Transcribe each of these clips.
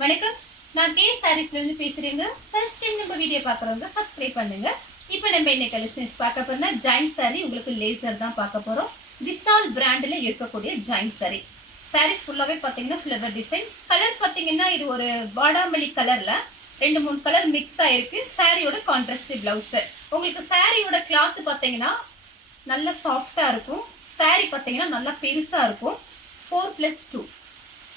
வணக்கம். நான் கே சாரீஸ்ல இருந்து பேசுறேங்க. ஃபர்ஸ்ட் டைம் நம்ம வீடியோ பார்க்குறவங்க சப்ஸ்கிரைப் பண்ணுங்க. இப்போ நம்ம என்ன கலெக்ஷன்ஸ் பார்க்க போறோம்னா ஜாயின் சாரி, உங்களுக்கு லேசர் தான் பார்க்க போறோம். விசால் பிராண்டில் இருக்கக்கூடிய ஜாயின் சாரி. சாரீஸ் ஃபுல்லாகவே பார்த்தீங்கன்னா ஃப்ளவர் டிசைன். கலர் பார்த்தீங்கன்னா இது ஒரு வாடாமல்லி கலரில் 2-3 கலர் மிக்ஸ் ஆயிருக்கு. சாரியோட கான்ட்ராஸ்ட் பிளவுஸு. உங்களுக்கு சாரியோட கிளாத் பார்த்தீங்கன்னா நல்லா சாஃப்டாக இருக்கும். சாரி பார்த்தீங்கன்னா நல்லா பெருசாக இருக்கும். 4+2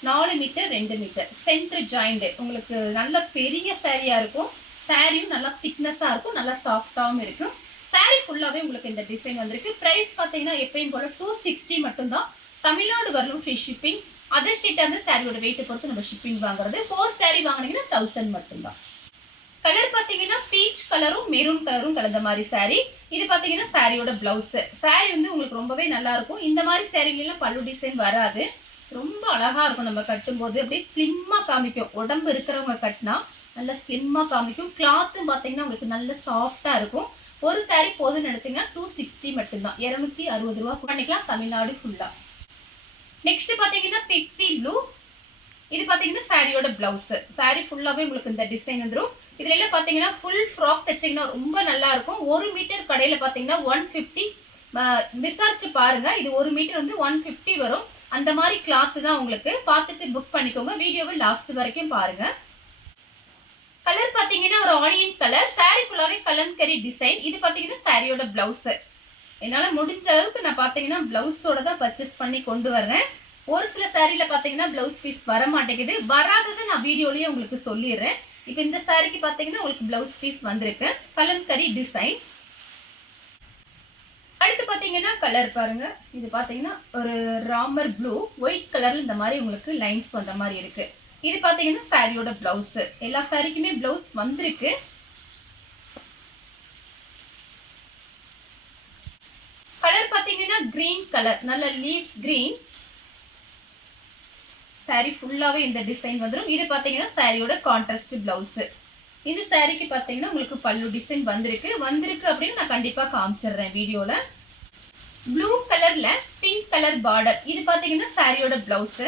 4 மீட்டர் 2 மீட்டர் சென்டர் ஜாயிண்ட். உங்களுக்கு நல்ல பெரிய சாரியா இருக்கும். சாரியும் நல்லா திக்னஸா இருக்கும், நல்லா சாஃப்டாகவும் இருக்கும். சாரி ஃபுல்லாவே உங்களுக்கு இந்த டிசைன் வந்திருக்கு. பிரைஸ் பார்த்தீங்கன்னா எப்பயும் போல 260 மட்டும்தான். தமிழ்நாடு வரலும் ஃப்ரீ ஷிப்பிங். அதர் ஸ்டேட்டாக இருந்து சாரியோட வெயிட்டை பொறுத்து நம்ம ஷிப்பிங் வாங்குறது. 4 சாரி வாங்கினீங்கன்னா 1000 மட்டும்தான். கலர் பார்த்தீங்கன்னா பீச் கலரும் மெரூன் கலரும் கலந்த மாதிரி சாரி. இது பார்த்தீங்கன்னா சாரியோட பிளவுஸ். சாரி வந்து உங்களுக்கு ரொம்பவே நல்லா இருக்கும். இந்த மாதிரி சாரிலாம் பல்லு டிசைன் வராது. ரொம்ப அழகா இருக்கும். நம்ம கட்டும்போது அப்படியே ஸ்லிம்மா காமிக்கும். உடம்பு இருக்கிறவங்க கட்டினா நல்லா ஸ்லிம்மா காமிக்கும். கிளாத்தும் பார்த்தீங்கன்னா உங்களுக்கு நல்ல சாஃப்டா இருக்கும். ஒரு சாரி போதும்னு நினைச்சீங்கன்னா 260 மட்டும்தான். 260 ரூபா பண்ணிக்கலாம் தமிழ்நாடு ஃபுல்லா. நெக்ஸ்ட் பார்த்தீங்கன்னா பிக்ஸி ப்ளூ. இது பார்த்தீங்கன்னா சாரியோட பிளவுஸ். சாரி ஃபுல்லாவே உங்களுக்கு இந்த டிசைன் வந்துடும். இதுல எல்லாம் பார்த்தீங்கன்னா ஃபுல் ஃப்ராக் தைச்சிங்கன்னா ரொம்ப நல்லா இருக்கும். 1 மீட்டர் கடையில பார்த்தீங்கன்னா 150 விசாரிச்சு பாருங்க. இது 1 மீட்டர் வந்து 150 வரும். அந்த மாதிரி கிளாத் தான் உங்களுக்கு. பார்த்துட்டு புக் பண்ணிக்கோங்க. வீடியோவை லாஸ்ட் வரைக்கும் பாருங்க. கலர் பார்த்தீங்கன்னா ஒரு ஆனியன் கலர். சாரி ஃபுல்லாவே கலம்கரி டிசைன். இது பார்த்தீங்கன்னா சாரியோட பிளவுஸ். என்னால் முடிஞ்ச அளவுக்கு நான் பார்த்தீங்கன்னா பிளவுஸோட தான் பர்ச்சேஸ் பண்ணி கொண்டு வர்றேன். ஒரு சில சாரியில் பார்த்தீங்கன்னா பிளவுஸ் பீஸ் வர மாட்டேங்குது. வராததை நான் வீடியோலயே உங்களுக்கு சொல்லிடுறேன். இப்போ இந்த சாரிக்கு பார்த்தீங்கன்னா உங்களுக்கு பிளவுஸ் பீஸ் வந்திருக்கு. கலம்கரி டிசைன். அடுத்து பார்த்தீங்கன்னா கலர் பாருங்க. இது பார்த்தீங்கன்னா ஒரு ராமர் ப்ளூ ஒயிட் கலர்ல இந்த மாதிரி உங்களுக்கு லைன்ஸ் வந்த மாதிரி இருக்கு. இது பார்த்தீங்கன்னா சாரியோட பிளவுஸ். எல்லா சாரிக்குமே பிளவுஸ் வந்திருக்கு. கலர் பார்த்தீங்கன்னா கிரீன் கலர், நல்ல லீஃப் கிரீன். சாரி ஃபுல்லாவே இந்த டிசைன் வந்துடும். இது பார்த்தீங்கன்னா சாரியோட கான்ட்ராஸ்ட் பிளவுஸ். இந்த சாரிக்கு பார்த்தீங்கன்னா உங்களுக்கு பல்லு டிசைன் வந்திருக்கு அப்படின்னு நான் கண்டிப்பாக காமிச்சிடுறேன் வீடியோல. ப்ளூ கலர்ல பிங்க் கலர் பார்டர். இது பார்த்தீங்கன்னா சாரியோட பிளவுஸ்.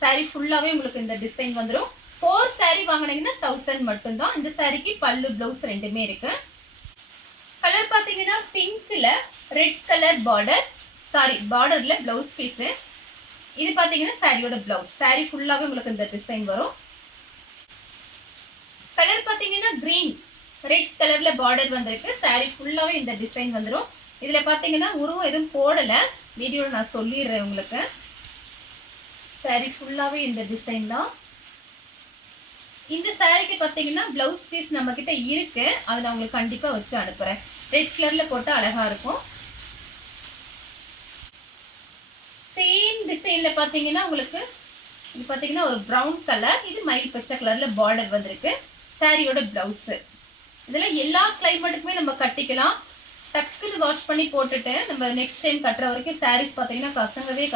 சாரி ஃபுல்லாவே உங்களுக்கு இந்த டிசைன் வந்துடும். 4 சாரி வாங்கினீங்கன்னா 1000 மட்டும்தான். இந்த சாரிக்கு பல்லு பிளவுஸ் ரெண்டுமே இருக்கு. கலர் பார்த்தீங்கன்னா பிங்க்ல ரெட் கலர் பார்டர். சாரி பார்டர்ல பிளவுஸ் பீஸ். இது பார்த்தீங்கன்னா சாரியோட பிளவுஸ். சாரி ஃபுல்லாவே உங்களுக்கு இந்த டிசைன் வரும். கலர் பார்த்தீங்கன்னா கிரீன் ரெட் கலர்ல பார்டர் வந்திருக்கு. சாரி ஃபுல்லாவே இந்த டிசைன் வந்துடும். இதுல பாத்தீங்கன்னா உருவம் எதுவும் போடல. வீடியோல நான் சொல்லிடுறேன் உங்களுக்கு. சாரி ஃபுல்லாவே இந்த டிசைன் தான். இந்த சாரிக்கு பாத்தீங்கன்னா பிளவுஸ் பீஸ் நம்ம கிட்ட இருக்கு. அதை நான் உங்களுக்கு கண்டிப்பா வச்சு அனுப்புறேன். ரெட் கலர்ல போட்டா அழகா இருக்கும். சேம் டிசைன்ல பாத்தீங்கன்னா உங்களுக்கு இது பாத்தீங்கன்னா ஒரு பிரவுன் கலர். இது மயில் பச்சை கலர்ல பார்டர் வந்திருக்கு. சாரியோட பிளவுஸ். இதெல்லாம் எல்லா கிளைமேட்டுக்குமே நம்ம கட்டிக்கலாம். டக்குன்னு வாஷ் பண்ணி போட்டுட்டு நம்ம நெக்ஸ்ட் டைம் கட்டுற வரைக்கும் சாரீஸ் பார்த்தீங்கன்னா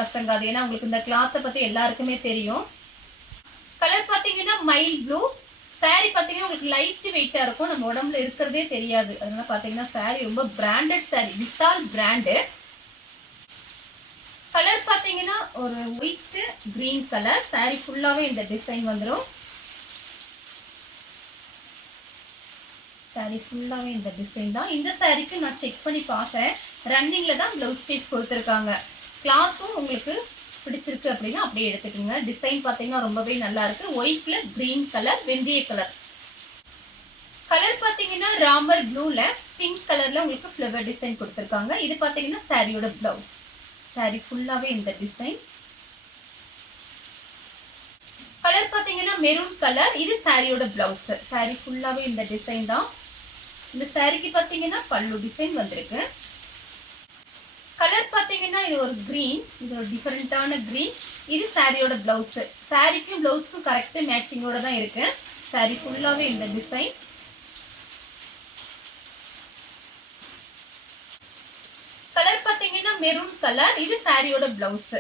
கசங்காது. ஏன்னா உங்களுக்கு இந்த கிளாத்தை பற்றி எல்லாருக்குமே தெரியும். கலர் பார்த்தீங்கன்னா மைல் ப்ளூ. சாரி பார்த்தீங்கன்னா உங்களுக்கு லைட் வெயிட்டாக இருக்கும். நம்ம உடம்புல இருக்கிறதே தெரியாது. அதனால பார்த்தீங்கன்னா சாரி ரொம்ப branded sorry, Vishal brand. Colour பார்த்தீங்கன்னா ஒரு ஒயிட் கிரீன் கலர். சாரி ஃபுல்லாகவே இந்த டிசைன் வந்துடும். சாரி ஃபுல்லாகவே இந்த டிசைன் தான். இந்த சாரிக்கு நான் செக் பண்ணி பார்க்குறேன். ரன்னிங்கில் தான் ப்ளவுஸ் பீஸ் கொடுத்துருக்காங்க. கிளாத்தும் உங்களுக்கு பிடிச்சிருக்கு அப்படின்னா அப்படியே எடுத்துக்கோங்க. டிசைன் பார்த்தீங்கன்னா ரொம்பவே நல்லா இருக்கு. ஒயிட்ல கிரீன் கலர், வெந்தய கலர். கலர் பார்த்தீங்கன்னா ராமர் ப்ளூல பிங்க் கலர்ல உங்களுக்கு ஃப்ளவர் டிசைன் கொடுத்துருக்காங்க. இது பார்த்தீங்கன்னா சாரியோட பிளவுஸ். சாரி ஃபுல்லாகவே இந்த டிசைன். கலர் பார்த்தீங்கன்னா மெரூன் கலர். இது சாரியோட பிளவுஸ். சாரி ஃபுல்லாகவே இந்த டிசைன் தான். இந்த சாரிக்கு பார்த்தீங்கன்னா பல்லு டிசைன் வந்திருக்கு. கலர் பார்த்தீங்கன்னா இது ஒரு கிரீன். இது ஒரு டிஃபரெண்டான கிரீன். இது சாரியோட பிளவுஸ். சாரிக்கும் பிளவுஸ்க்கும் கரெக்ட் மேட்சிங்கோட தான் இருக்கு. சாரி ஃபுல்லாகவே இந்த டிசைன். கலர் பார்த்தீங்கன்னா மெரூன் கலர். இது சாரியோட பிளவுஸ்.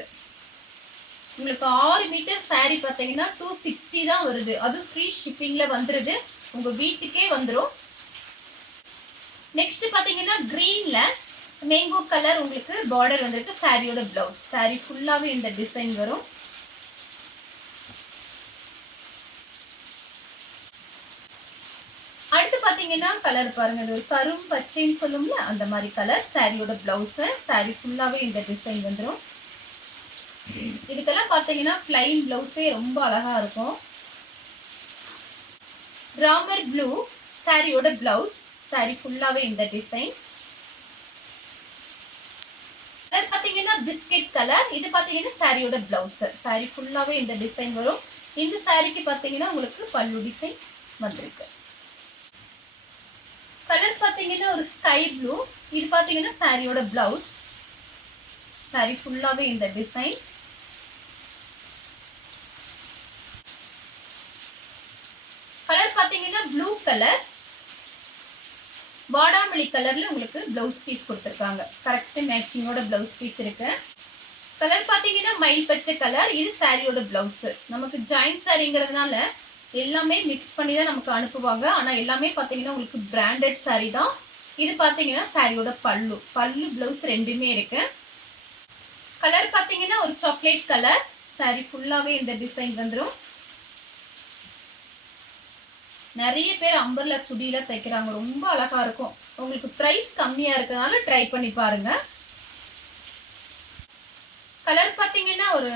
உங்களுக்கு 6 மீட்டர் சாரி பார்த்தீங்கன்னா 260 தான் வருது. அது ஃப்ரீ ஷிப்பிங்ல வந்துருது. உங்க வீட்டுக்கே வந்துடும். நெக்ஸ்ட் பார்த்தீங்கன்னா கிரீன்ல மேங்கோ கலர் உங்களுக்கு பார்டர் வந்திருக்கு. சாரியோட பிளவுஸ். சாரி ஃபுல்லாவே இந்த டிசைன் வரும். பாத்தீங்கன்னா கலர் பாருங்க, இது ஒரு கரும் பச்சைன்னு சொல்லும்ல அந்த மாதிரி கலர். சாரியோட பிளவுஸ். சாரி ஃபுல்லாவே இந்த டிசைன் வந்துடும். இதுக்கெல்லாம் பாத்தீங்கன்னா பிளைன் பிளவுஸே ரொம்ப அழகா இருக்கும். ராமர் ப்ளூ சாரியோட பிளவுஸ். சாரி ஃபுல்லாவே இந்த டிசைன். கலர் பாத்தீங்கன்னா பிஸ்கட் கலர். இது பாத்தீங்கன்னா சாரியோட பிளவுஸ். சாரி ஃபுல்லாவே இந்த டிசைன் வரும். இந்த சாரிக்கு பாத்தீங்கன்னா உங்களுக்கு பல்லு டிசைன் வந்திருக்கு. கலர் பாத்தீங்கன்னா ஒரு ஸ்கை ப்ளூ. இது பாத்தீங்கன்னா சாரியோட பிளவுஸ். சாரி ஃபுல்லாவே இந்த டிசைன். கலர் பாத்தீங்கன்னா ப்ளூ கலர். வாடாமல்லி கலர்ல உங்களுக்கு பிளவுஸ் பீஸ் கொடுத்துருக்காங்க. கரெக்ட் மேட்சிங்கோட பிளவுஸ் பீஸ் இருக்கு. கலர் பாத்தீங்கன்னா மயில் பச்சை கலர். இது சாரியோட பிளவுஸ். நமக்கு ஜாயிண்ட் சாரிங்கிறதுனால எல்லாமே மிக்ஸ் பண்ணி தான் நமக்கு அனுப்புவாங்க. ஆனா எல்லாமே பாத்தீங்கன்னா உங்களுக்கு பிராண்டட் சாரி தான். இது பாத்தீங்கன்னா சாரியோட பல்லு. பல்லு பிளவுஸ் ரெண்டுமே இருக்கு. கலர் பாத்தீங்கன்னா ஒரு சாக்லேட் கலர். சாரி ஃபுல்லாவே இந்த டிசைன் வந்துடும். நிறைய பேர் அம்பர்லா சுடியில தைக்கிறாங்க. ரொம்ப அழகா இருக்கும். உங்களுக்கு பிரைஸ் கம்மியா இருக்கனால ட்ரை பண்ணி பாருங்க. கலர் பாத்தீங்கன்னா ஒரு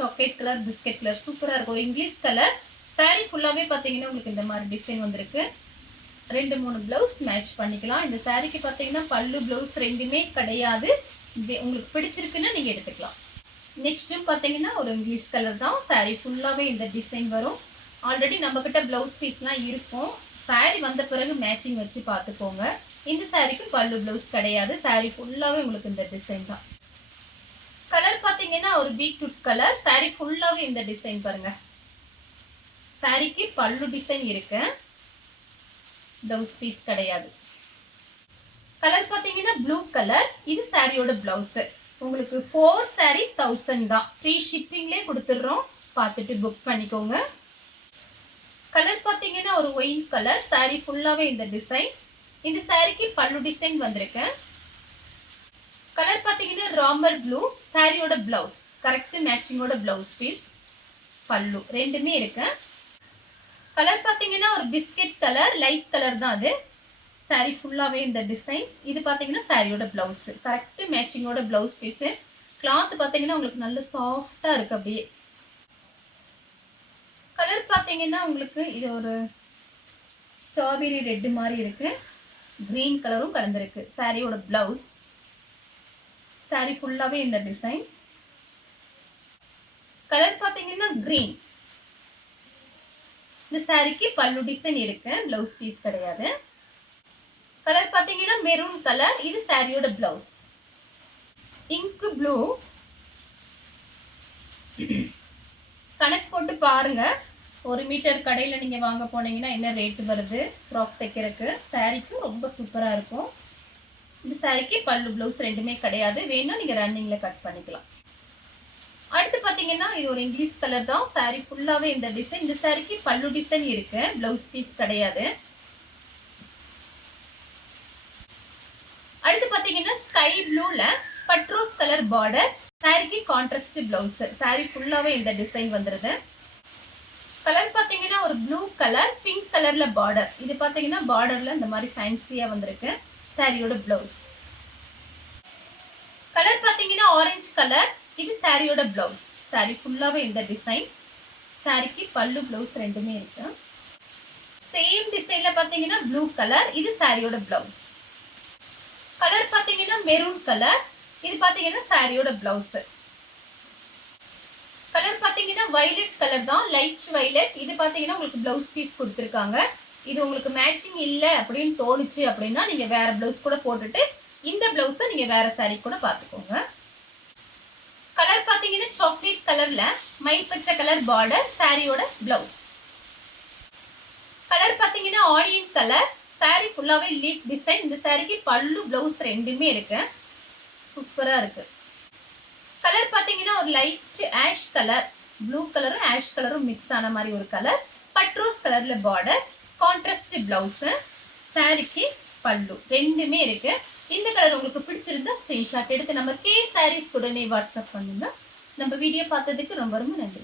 சாக்லேட் கலர், பிஸ்கட் கலர் சூப்பரா இருக்கும். ஒரு இங்கிலீஷ் கலர். சாரி ஃபுல்லாவே பாத்தீங்கன்னா உங்களுக்கு இந்த மாதிரி டிசைன் வந்திருக்கு. 2-3 பிளவுஸ் மேட்ச் பண்ணிக்கலாம். இந்த சாரிக்கு பாத்தீங்கன்னா பல்லு பிளவுஸ் ரெண்டுமே கிடையாது. உங்களுக்கு பிடிச்சிருக்குன்னா நீங்க எடுத்துக்கலாம். நெக்ஸ்ட் பாத்தீங்கன்னா ஒரு இங்கிலீஷ் கலர் தான். சாரி ஃபுல்லாவே இந்த டிசைன் வரும். ஆல்ரெடி நம்ம கிட்ட பிளவுஸ் பீஸ்லாம் இருக்கும். சாரி வந்த பிறகு மேட்சிங் வச்சு பார்த்துக்கோங்க. இந்த சாரிக்கு பல்லு பிளவுஸ் கிடையாது. சாரி ஃபுல்லாவே உங்களுக்கு இந்த டிசைன் தான். கலர் பாத்தீங்கன்னா ஒரு பீட்ரூட் கலர். சாரி ஃபுல்லாவே இந்த டிசைன் பாருங்க. சாரிக்கு பல்லு டிசைன் இருக்கு. பிளவுஸ் பீஸ் கிடையாது. கலர் பாத்தீங்கன்னா ப்ளூ கலர். இது சாரியோட பிளவுஸ். உங்களுக்கு 4 சாரி 1000 தான். ஃப்ரீ ஷிப்பிங்லேயே கொடுத்துடுறோம். பார்த்துட்டு புக் பண்ணிக்கோங்க. கலர் பாத்தீங்கன்னா ஒரு ஒயின் கலர். சாரி ஃபுல்லாவே இந்த டிசைன். இந்த சாரிக்கு பல்லு டிசைன் வந்திருக்கு. கலர் பாத்தீங்கன்னா ராமர் ப்ளூ. சாரியோட பிளவுஸ். கரெக்ட் மேட்சிங்கோட பிளவுஸ் பீஸ். பல்லு ரெண்டுமே இருக்கு. கலர் பாத்தீங்கன்னா ஒரு பிஸ்கட் கலர். லைட் கலர் தான் அது. சாரி ஃபுல்லாவே இந்த டிசைன். இது பாத்தீங்கன்னா சாரியோட பிளவுஸ். கரெக்ட் மேட்சிங்கோட பிளவுஸ் பீஸ். கிளாத் பாத்தீங்கன்னா உங்களுக்கு நல்ல சாஃப்டா இருக்கு. அப்படியே கலர் பாத்தீங்கன்னா உங்களுக்கு இது ஒரு ஸ்ட்ராபெரி ரெட் மாதிரி இருக்கு. கிரீன் கலரும் கலந்துருக்கு. சாரியோட பிளவுஸ். சாரி ஃபுல்லாவே இந்த டிசைன். கலர் பாத்தீங்கன்னா கிரீன். இந்த சாரிக்கு பல்லு டிசைன் இருக்கு. பிளவுஸ் பீஸ் கிடையாது. கலர் பாத்தீங்கன்னா மெரூன் கலர். இது சாரியோட பிளவுஸ். Ink blue. கணக்கு போட்டு பாருங்க. 1 மீட்டர் கடையில நீங்க வாங்க போனீங்கன்னா என்ன ரேட் வருது ஃப்ராக் தைக்கிறதுக்கு. சாரிக்கும் ரொம்ப சூப்பரா இருக்கும். இந்த சாரிக்கு பல்லு பிளவுஸ் ரெண்டுமே கிடையாது. வேணா நீங்க ரன்னிங்ல கட் பண்ணிக்கலாம். அடுத்து பாத்தீங்கன்னா இது ஒரு இங்கிலீஷ் கலர் தான். சாரி ஃபுல்லாவே இந்த டிசைன். இந்த சாரிக்கு பல்லு டிசைன் இருக்கு. பிளவுஸ் பீஸ் கிடையாது. அடுத்து பாத்தீங்கன்னா ஸ்கை ப்ளூல பட்ரோஸ் கலர் பார்டர். சாரிக்கு கான்ட்ராஸ்ட் பிளவுஸ். சாரி ஃபுல்லாவே இந்த டிசைன் வந்துருது. கலர் பாத்தீங்கன்னா ஒரு ப்ளூ கலர். பிங்க் கலர்ல பார்டர். இது பாத்தீங்கன்னா பார்டர்ல இந்த மாதிரி ஃபேன்சியா வந்திருக்கு. சாரியோட பிளவுஸ். கலர் பாத்தீங்கன்னா ஆரஞ்சு கலர். இது சாரியோட பிளவுஸ். சாரி ஃபுல்லாவே இந்த டிசைன். சாரிக்கு பல்லு பிளவுஸ் ரெண்டுமே இருக்கு. சேம் டிசைன்ல பாத்தீங்கன்னா ப்ளூ கலர். இது சாரியோட பிளவுஸ். கலர் பாத்தீங்கன்னா மெரூன் கலர். இது பாத்தீங்கன்னா சாரியோட பிளவுஸ். கலர் பாத்தீங்கன்னா வயலட் கலர் தான். Light violet. இது பாத்தீங்கன்னா உங்களுக்கு பிளவுஸ் பீஸ் கொடுத்துருக்காங்க. இது உங்களுக்கு மேட்சிங் இல்ல அப்படின்னு தோணுச்சு அப்படின்னா நீங்க வேற பிளவுஸ் கூட போட்டுட்டு இந்த பிளவுஸை நீங்க வேற சாரி கூட பார்த்துக்கோங்க. கலர் பாத்தீங்கன்னா சாக்லேட் கலர்ல மயில் பச்சை கலர் பார்டர். சாரியோட பிளவுஸ். கலர் பாத்தீங்கன்னா ஆனியன் கலர். சாரி ஃபுல்லாவே லீஃப் டிசைன். இந்த சாரிக்கு பல்லு பிளவுஸ் ரெண்டுமே இருக்கு. சூப்பரா இருக்கு. கலர் பாத்தீங்கன்னா ஒரு லைட் ஆஷ் கலர். ப்ளூ கலரும் ஆஷ் கலரும் மிக்ஸ் ஆன மாதிரி ஒரு கலர். பட்ரோஸ் கலர்ல பார்டர். Contrast blouse. சாரிக்கு பல்லு ரெண்டுமே இருக்கு. இந்த கலர் உங்களுக்கு பிடிச்சிருந்தா ஸ்கிரீன்ஷாட் எடுத்து நம்ம கே சாரீஸ் உடனே வாட்ஸ்அப் பண்ணுங்க. நம்ம வீடியோ பார்த்ததுக்கு ரொம்ப ரொம்ப நன்றி.